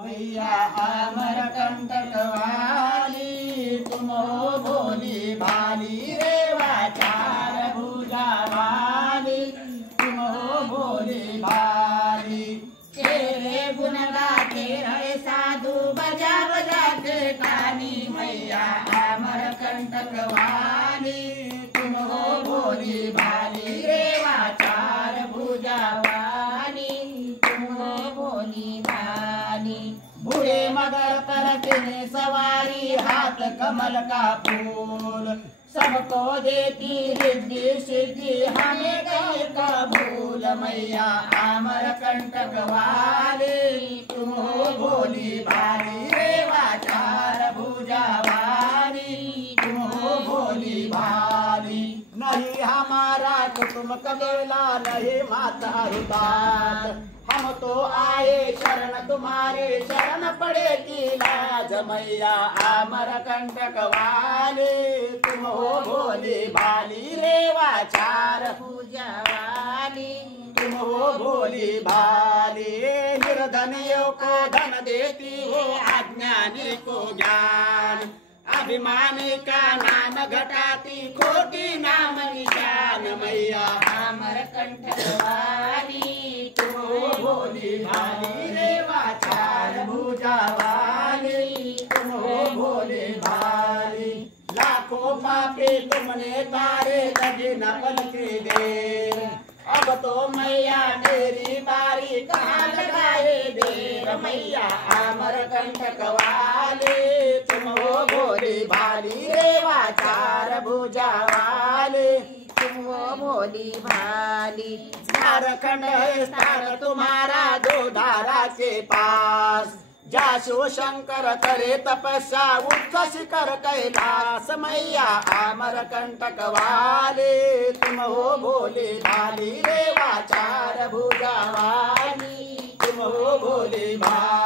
मैया अमर कंटक वाली तुम हो भोली भाली रेवा चार भुजा वाली तुम हो भोली भाली। तेरे गुण गाते रहे साधु बजा बजा के ताली मैया अमर कंटक वाली तुम हो भोली भाली रेवा चार भुजा वाली तुम हो भोली भाली। बूढ़े मगर करते सवारी हाथ कमल का फूल सबको देती रिद्धि सिद्धि हमें कहे कबूल मैया अमर कंटक वाली तुम हो भोली भाली रेवा चार भुजा वाली तुम हो भोली भाली। नहीं हमारा कुटुंब कबीला नहीं माता रुदात हम तो आए शरण तुम्हारे शरण पड़े की लाज मैया अमर कंटक वाली तुम हो भोली भाली रेवा चार भुजा वाली तुम हो भोली भाली। निर्धनियों को धन देती हो अज्ञानी को ज्ञान अभिमानी का नाम घटाती खोटी नाम निशान मैया अमर कंटक वाली तुम हो भोली भाली रेवा चार भुजा वाली तुम हो भोली भाली। लाखों पापी तुमने तारे लगे न पल की देर अब तो मैया मेरी बारी कहाँ लगाए देर मैया अमर कंटक वाली तुम हो भोली भाली रेवा चार भुजा वाली तुम हो भोली भाली। झारखंड है स्थान तुम्हारा दो धारा के पास जा शिव शंकर करे तपस्या उच्च शिखर कैलाश मैया अमर कंटक वाली तुम हो भोली भाली रेवा चार भुजा वाली तुम हो भोली भाली।